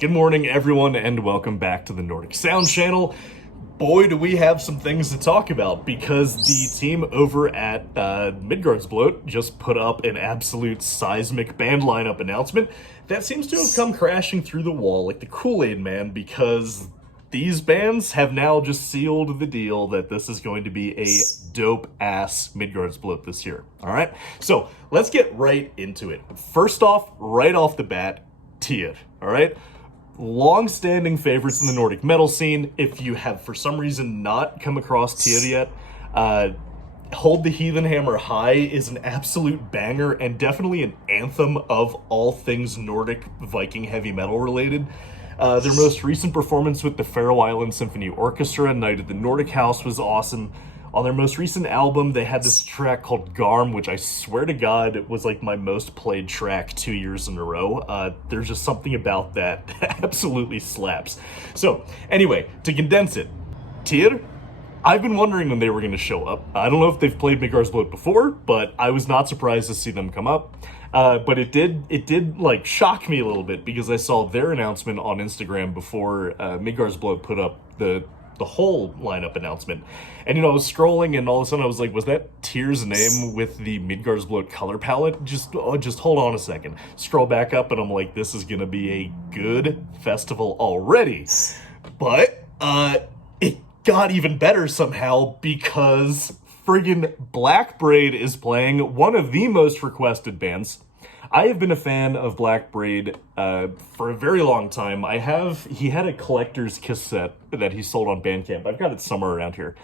Good morning, everyone, and welcome back to the Nordic Sound Channel. Boy, do we have some things to talk about, because the team over at Midgardsblot just put up an absolute seismic band lineup announcement that seems to have come crashing through the wall like the Kool-Aid Man, because these bands have now just sealed the deal that this is going to be a dope-ass Midgardsblot this year, all right? So, let's get right into it. First off, right off the bat, Tyr, all right? Long-standing favorites in the Nordic metal scene. If you have, for some reason, not come across Tyr yet, Hold the Heathen Hammer High is an absolute banger and definitely an anthem of all things Nordic Viking heavy metal related. Their most recent performance with the Faroe Island Symphony Orchestra, Night at the Nordic House, was awesome. On their most recent album, they had this track called Garm, which I swear to God it was like my most played track 2 years in a row. There's just something about that that absolutely slaps. So, anyway, to condense it, Tyr, I've been wondering when they were going to show up. I don't know if they've played Midgardsblot before, but I was not surprised to see them come up. But it did like shock me a little bit, because I saw their announcement on Instagram before Midgardsblot put up the whole lineup announcement. And, I was scrolling, and all of a sudden I was like, was that Tyr's name with the Midgardsblot color palette? Just hold on a second. Scroll back up, and I'm like, this is gonna be a good festival already. But, it got even better somehow, because friggin' Blackbraid is playing, one of the most requested bands. I have been a fan of Blackbraid for a very long time. He had a collector's cassette that he sold on Bandcamp. I've got it somewhere around here.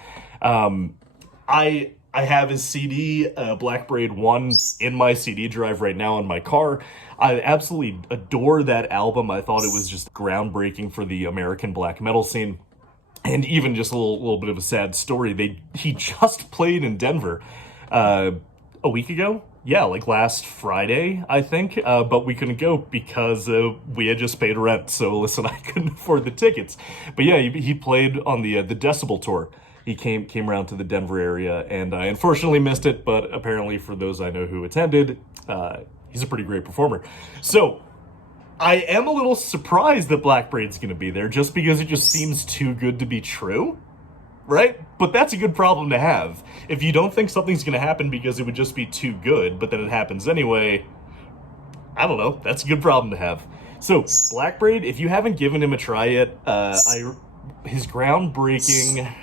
I have his CD, Blackbraid 1, in my CD drive right now in my car. I absolutely adore that album. I thought it was just groundbreaking for the American black metal scene. And even just a little bit of a sad story, he just played in Denver a week ago. Yeah, like last Friday, I think, but we couldn't go because we had just paid rent. So listen, I couldn't afford the tickets. But yeah, he played on the Decibel tour. He came around to the Denver area, and I unfortunately missed it. But apparently, for those I know who attended, he's a pretty great performer. So I am a little surprised that Blackbraid's going to be there, just because it just seems too good to be true. Right? But that's a good problem to have. If you don't think something's going to happen because it would just be too good, but then it happens anyway, I don't know. That's a good problem to have. So, Blackbraid, if you haven't given him a try yet, his groundbreaking...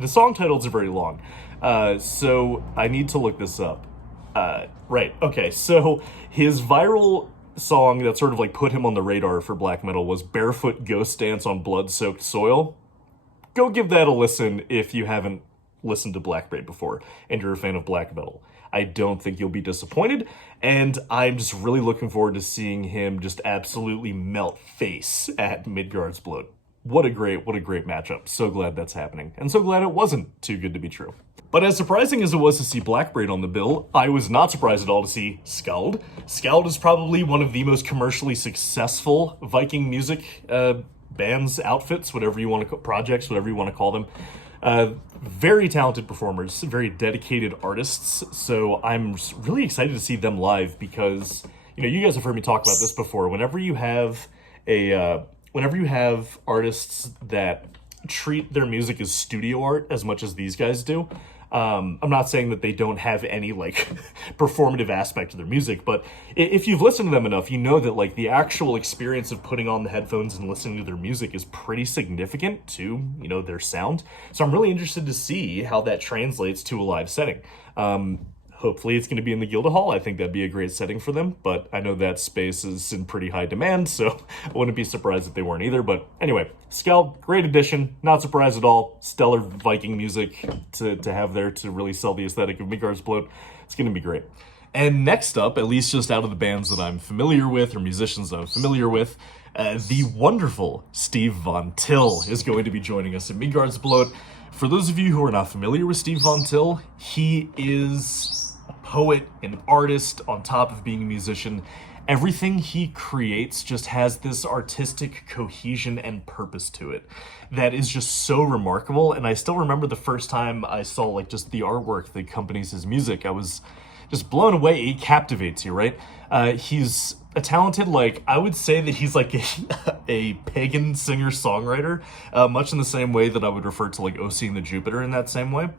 The song titles are very long, so I need to look this up. Right, okay, so his viral song that sort of like put him on the radar for black metal was Barefoot Ghost Dance on Blood-Soaked Soil. Go give that a listen if you haven't listened to Blackbraid before and you're a fan of black metal. I don't think you'll be disappointed, and I'm just really looking forward to seeing him just absolutely melt face at Midgardsblot. What a great matchup. So glad that's happening, and so glad it wasn't too good to be true. But as surprising as it was to see Blackbraid on the bill, I was not surprised at all to see Skáld. Skáld is probably one of the most commercially successful Viking music bands, outfits, whatever you want to projects, whatever you want to call them. Very talented performers, very dedicated artists. So I'm really excited to see them live, because you guys have heard me talk about this before. Whenever you have artists that treat their music as studio art as much as these guys do. I'm not saying that they don't have any like performative aspect to their music, but if you've listened to them enough, you know that like the actual experience of putting on the headphones and listening to their music is pretty significant to, their sound. So I'm really interested to see how that translates to a live setting. Hopefully it's going to be in the Guildhall. I think that'd be a great setting for them, but I know that space is in pretty high demand, so I wouldn't be surprised if they weren't either. But anyway, Skáld, great addition. Not surprised at all. Stellar Viking music to have there to really sell the aesthetic of Midgardsblot. It's going to be great. And next up, at least just out of the bands that I'm familiar with, or musicians that I'm familiar with, the wonderful Steve Von Til is going to be joining us at Midgardsblot. For those of you who are not familiar with Steve Von Til, he is a poet, an artist, on top of being a musician. Everything he creates just has this artistic cohesion and purpose to it that is just so remarkable. And I still remember the first time I saw like just the artwork that accompanies his music. I was just blown away. He captivates you, right? He's a talented, like, I would say that he's like a pagan singer-songwriter, much in the same way that I would refer to like OC and the Jupiter in that same way.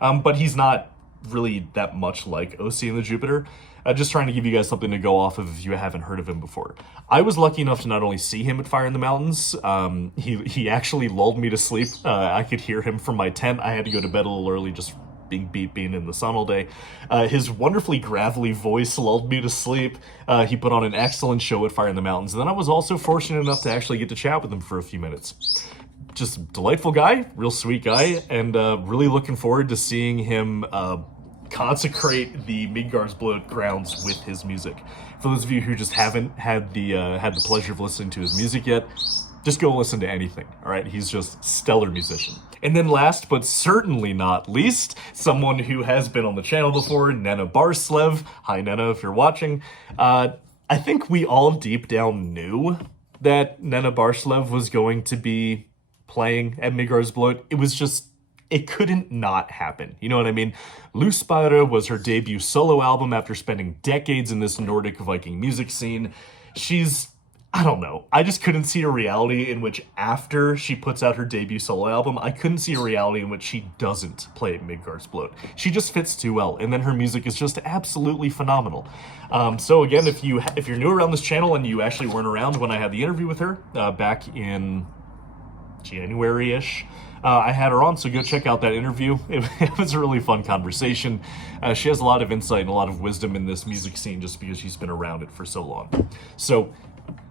But he's not really that much like OC and the Jupiter. Just trying to give you guys something to go off of if you haven't heard of him before. I was lucky enough to not only see him at Fire in the Mountains, he actually lulled me to sleep. I could hear him from my tent. I had to go to bed a little early, just being in the sun all day. His wonderfully gravelly voice lulled me to sleep. He put on an excellent show at Fire in the Mountains. And then I was also fortunate enough to actually get to chat with him for a few minutes. Just a delightful guy, real sweet guy, and really looking forward to seeing him consecrate the Midgardsblot grounds with his music. For those of you who just haven't had the pleasure of listening to his music yet, just go listen to anything, all right? He's just a stellar musician. And then last, but certainly not least, someone who has been on the channel before, Nena Barslev. Hi, Nena, if you're watching. I think we all deep down knew that Nena Barslev was going to be playing at Midgardsblot. It couldn't not happen. You know what I mean? Lysspire was her debut solo album after spending decades in this Nordic Viking music scene. I don't know. I just couldn't see a reality in which after she puts out her debut solo album, I couldn't see a reality in which she doesn't play Midgardsblot. She just fits too well, and then her music is just absolutely phenomenal. So again, if you're new around this channel and you actually weren't around when I had the interview with her back in January-ish, I had her on, so go check out that interview. It was a really fun conversation. She has a lot of insight and a lot of wisdom in this music scene just because she's been around it for so long. So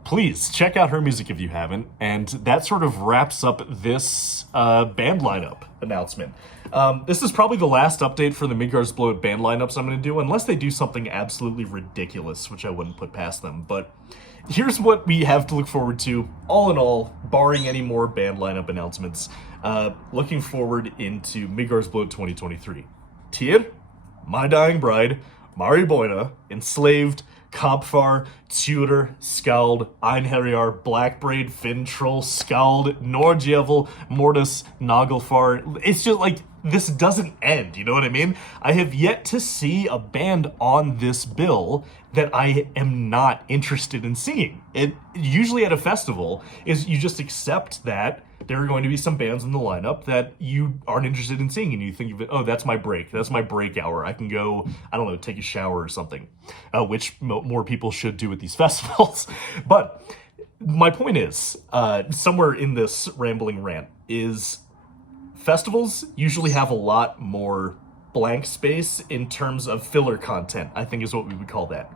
please check out her music if you haven't. And that sort of wraps up this band lineup announcement. This is probably the last update for the Midgardsblot band lineups I'm going to do, unless they do something absolutely ridiculous, which I wouldn't put past them. But here's what we have to look forward to, all in all, barring any more band lineup announcements. Looking forward into Midgardsblot 2023. Tyr, My Dying Bride, Mari Boina, Enslaved, Kampfar, Tudor, Skáld, Einherjar, Blackbraid, Fintroll, Skáld, Nordjævel, Mortis, Naglfar. It's just like, this doesn't end, you know what I mean? I have yet to see a band on this bill that I am not interested in seeing. It usually at a festival is you just accept that there are going to be some bands in the lineup that you aren't interested in seeing, and you think of it, oh, that's my break. That's my break hour. I can go, I don't know, take a shower or something, which more people should do at these festivals. But my point is, somewhere in this rambling rant is festivals usually have a lot more blank space in terms of filler content, I think is what we would call that.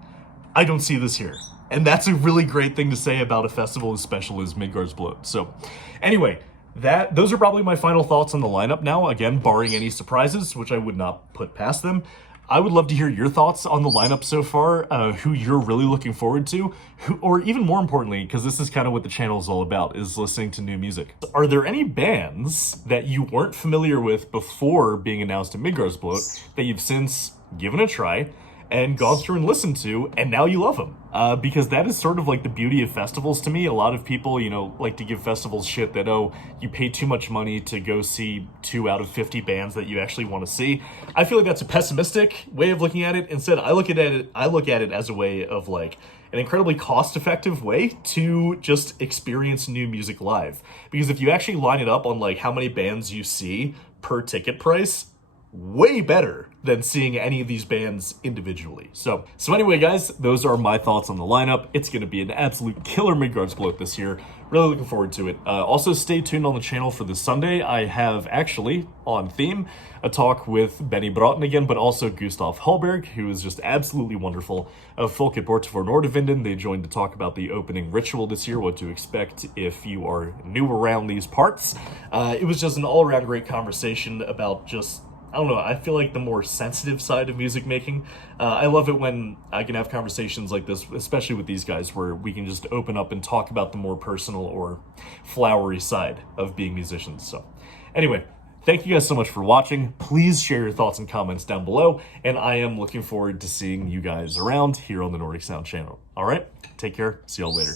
I don't see this here. And that's a really great thing to say about a festival as special as Midgardsblot. So anyway, those are probably my final thoughts on the lineup now. Again, barring any surprises, which I would not put past them. I would love to hear your thoughts on the lineup so far, who you're really looking forward to, or even more importantly, because this is kind of what the channel is all about, is listening to new music. Are there any bands that you weren't familiar with before being announced at Midgardsblot that you've since given a try and gone through and listened to, and now you love them? Because that is sort of like the beauty of festivals to me. A lot of people, you know, like to give festivals shit that, oh, you pay too much money to go see 2 out of 50 bands that you actually want to see. I feel like that's a pessimistic way of looking at it. Instead, I look at it as a way of like an incredibly cost-effective way to just experience new music live. Because if you actually line it up on like how many bands you see per ticket price, way better than seeing any of these bands individually. So anyway, guys, those are my thoughts on the lineup. It's going to be an absolute killer Midgardsblot this year. Really looking forward to it. Also, stay tuned on the channel for this Sunday. I have actually, on theme, a talk with Benny Broughton again, but also Gustav Hallberg, who is just absolutely wonderful, of Folket Borte for Nordavinden. They joined to talk about the opening ritual this year, what to expect if you are new around these parts. It was just an all-around great conversation about just, I don't know, I feel like the more sensitive side of music making. I love it when I can have conversations like this, especially with these guys, where we can just open up and talk about the more personal or flowery side of being musicians. So anyway, thank you guys so much for watching. Please share your thoughts and comments down below, and I am looking forward to seeing you guys around here on the Nordic Sound channel. All right, take care. See y'all later.